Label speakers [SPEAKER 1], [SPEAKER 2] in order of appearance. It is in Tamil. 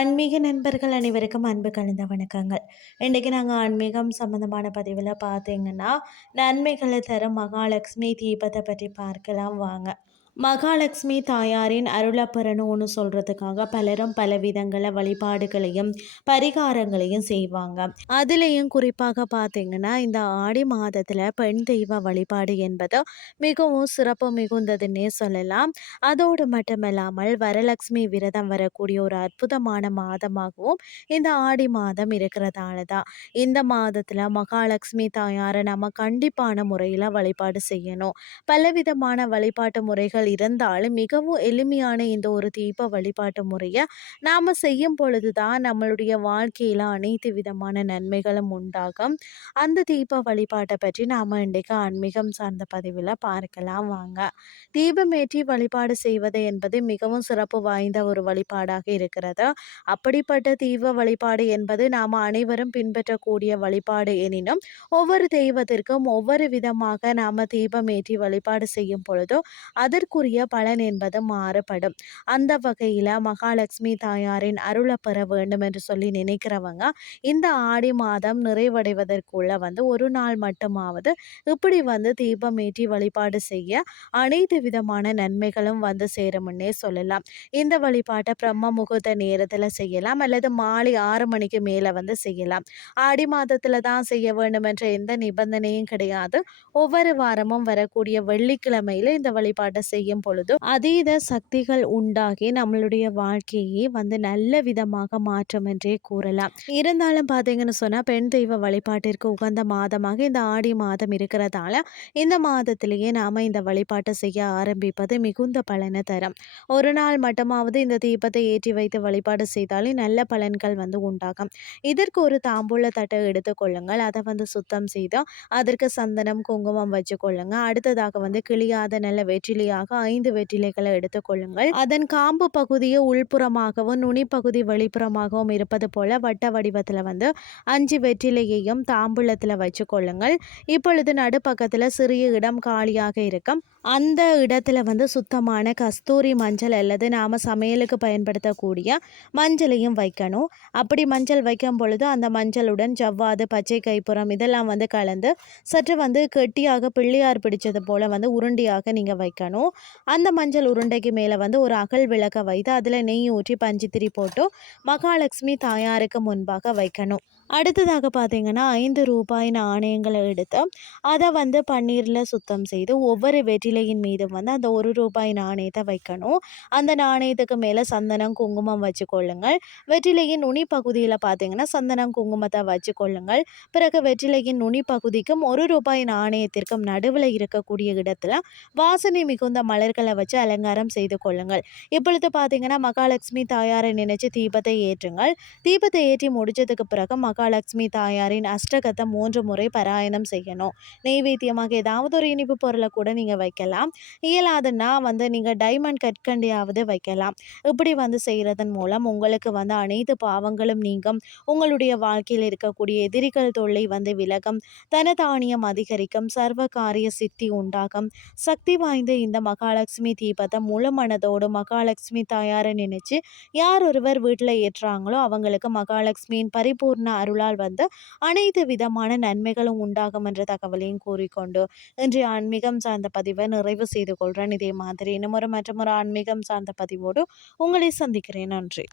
[SPEAKER 1] ஆன்மீக நண்பர்கள் அனைவருக்கும் அன்பு கலந்த வணக்கங்கள். இன்றைக்கி நாங்கள் ஆன்மீகம் சம்மந்தமான பதிவில் பார்த்தீங்கன்னா நன்மைகளை தரும் மகாலட்சுமி தீபத்தை பற்றி பார்க்கலாம் வாங்க. மகாலட்சுமி தாயாரின் அருளை ஒன்று சொல்கிறதுக்காக பலரும் பல விதங்கள வழிபாடுகளையும் பரிகாரங்களையும் செய்வாங்க. அதுலேயும் குறிப்பாக பார்த்தீங்கன்னா இந்த ஆடி மாதத்தில் பெண் தெய்வ வழிபாடு என்பது மிகவும் சிறப்பு மிகுந்ததுன்னே சொல்லலாம். அதோடு மட்டுமல்லாமல் வரலட்சுமி விரதம் வரக்கூடிய ஒரு அற்புதமான மாதமாகவும் இந்த ஆடி மாதம் இருக்கிறதால தான் இந்த மாதத்தில் மகாலட்சுமி தாயாரை நம்ம கண்டிப்பான முறையில் வழிபாடு செய்யணும். பலவிதமான வழிபாட்டு முறைகள் இருந்தாலும் மிகவும் எளிமையான இந்த ஒரு தீப வழிபாட்டு முறையை நாம் செய்யும் பொழுது தான் நம்மளுடைய வாழ்க்கையில் அனைத்து விதமான நன்மைகளும் உண்டாகும். அந்த தீப வழிபாட்டை பற்றி நாம் இன்றைக்கு ஆன்மீகம் சார்ந்த பதிவில் பார்க்கலாம் வாங்க. தீபமேற்றி வழிபாடு செய்வது என்பது மிகவும் சிறப்பு வாய்ந்த ஒரு வழிபாடாக இருக்கிறது. அப்படிப்பட்ட தீப வழிபாடு என்பது நாம் அனைவரும் பின்பற்றக்கூடிய வழிபாடு எனினும் ஒவ்வொரு தெய்வத்திற்கும் ஒவ்வொரு விதமாக நாம் தீபமேற்றி வழிபாடு செய்யும் பொழுதோ அதற்கு அதற்குரிய பலன் என்பது மாறுபடும். அந்த வகையில் மகாலட்சுமி தாயாரின் அருளை பெற வேண்டும் என்று சொல்லி நினைக்கிறவங்க இந்த ஆடி மாதம் நிறைவடைவதற்குள்ள வந்து ஒரு நாள் மட்டுமாவது இப்படி வந்து தீபம் ஏற்றி வழிபாடு செய்ய அனைத்து விதமான நன்மைகளும் வந்து சேரும்னே சொல்லலாம். இந்த வழிபாட்டை பிரம்ம முகூர்த்த நேரத்தில் செய்யலாம் அல்லது மாலை ஆறு மணிக்கு மேலே வந்து செய்யலாம். ஆடி மாதத்தில் தான் செய்ய வேண்டும் என்ற எந்த நிபந்தனையும் கிடையாது. ஒவ்வொரு வாரமும் வரக்கூடிய வெள்ளிக்கிழமையில் இந்த வழிபாட்டை செய்ய செய்யும் பொழுது அதீத சக்திகள் உண்டாகி நம்மளுடைய வாழ்க்கையை வந்து நல்ல விதமாக மாற்றம் என்றே கூறலாம். இருந்தாலும் பார்த்தீங்கன்னு சொன்னால் பெண் தெய்வ வழிபாட்டிற்கு உகந்த மாதமாக இந்த ஆடி மாதம் இருக்கிறதால இந்த மாதத்திலேயே நாம் இந்த வழிபாட்டை செய்ய ஆரம்பிப்பது மிகுந்த பலனை தரும். ஒரு நாள் மட்டுமாவது இந்த தீபத்தை ஏற்றி வைத்து வழிபாடு செய்தாலே நல்ல பலன்கள் வந்து உண்டாகும். இதற்கு ஒரு தாம்பூல தட்டை எடுத்துக்கொள்ளுங்கள் அதை வந்து சுத்தம் செய்து அதற்கு சந்தனம் குங்குமம் வச்சு கொள்ளுங்க. அடுத்ததாக வந்து கிளியாத நல்ல வெற்றிலையாக ஐந்து வெற்றிலைகளை எடுத்துக்கொள்ளுங்கள் அதன் காம்பு பகுதியை உள்புறமாகவும் நுனி பகுதி வெளிப்புறமாகவும் இருப்பது போல வட்ட வடிவத்தில் வந்து அஞ்சு வெற்றிலையையும் தாம்பூலத்தில் வச்சு கொள்ளுங்கள். இப்பொழுது நடுப்பக்கத்தில் சிறிய இடம் காலியாக இருக்கும். அந்த இடத்துல வந்து சுத்தமான கஸ்தூரி மஞ்சள் அல்லது நாம் சமையலுக்கு பயன்படுத்தக்கூடிய மஞ்சளையும் வைக்கணும். அப்படி மஞ்சள் வைக்கும் பொழுது அந்த மஞ்சளுடன் ஜவ்வாது பச்சை கைப்புறம் இதெல்லாம் வந்து கலந்து சற்று வந்து கெட்டியாக பிள்ளையார் பிடிச்சது போல் வந்து உருண்டியாக நீங்கள் வைக்கணும். அந்த மஞ்சள் உருண்டைக்கு மேலே வந்து ஒரு அகல் விளக்க வைத்து அதில் நெய் ஊற்றி பஞ்சுத்திரி போட்டு மகாலட்சுமி தாயாருக்கு முன்பாக வைக்கணும். அடுத்ததாக பார்த்தீங்கன்னா ஐந்து ரூபாய் நாணயங்களை எடுத்து அதை வந்து பன்னீரில் சுத்தம் செய்து ஒவ்வொரு வெற்றிலையின் மீதும் வந்து அந்த ஒரு ரூபாய் நாணயத்தை வைக்கணும். அந்த நாணயத்துக்கு மேலே சந்தனம் குங்குமம் வச்சு கொள்ளுங்கள். வெற்றிலையின் நுனி பகுதியில் பார்த்தீங்கன்னா சந்தனம் குங்குமத்தை வச்சு கொள்ளுங்கள். பிறகு வெற்றிலையின் நுனி பகுதிக்கும் ஒரு ரூபாய் நாணயத்திற்கும் நடுவில் இருக்கக்கூடிய இடத்துல வாசனை மிகுந்த மலர்களை வச்சு அலங்காரம் செய்து கொள்ளுங்கள். இப்பொழுது பார்த்தீங்கன்னா மகாலட்சுமி தாயாரை நினைச்சு தீபத்தை ஏற்றுங்கள். தீபத்தை ஏற்றி முடிச்சதுக்கு பிறகு மகாலட்சுமி தாயாரின் அஷ்டகத்தை மூன்று முறை பாராயணம் செய்யணும். நெய்வேத்தியமாக ஏதாவது ஒரு இனிப்பு பொருளை கூட நீங்கள் வைக்கலாம். இயலாதுன்னா வந்து நீங்கள் டைமண்ட் கற்கண்டியாவது வைக்கலாம். இப்படி வந்து செய்கிறதன் மூலம் உங்களுக்கு வந்து அனைத்து பாவங்களும் நீங்கும். உங்களுடைய வாழ்க்கையில் இருக்கக்கூடிய எதிரிகள் தொல்லை வந்து விலகும். தனதானியம் அதிகரிக்கும். சர்வ காரிய சித்தி உண்டாகும். சக்தி வாய்ந்த இந்த மகாலட்சுமி தீபத்தை முழு மனதோடு மகாலட்சுமி தாயாரை நினைச்சு யார் ஒருவர் வீட்டில் ஏற்றுறாங்களோ அவங்களுக்கு மகாலட்சுமியின் பரிபூர்ண அருளால் வந்து அனைத்து விதமான நன்மைகளும் உண்டாகும் என்ற தகவலையும் கூறிக்கொண்டு இன்றைய ஆன்மீகம் சார்ந்த பதிவை நிறைவு செய்து கொள்கிறேன் இதே மாதிரி இன்னும் ஒரு மற்றும் ஒரு ஆன்மீகம் சார்ந்த பதிவோடு உங்களை சந்திக்கிறேன். நன்றி.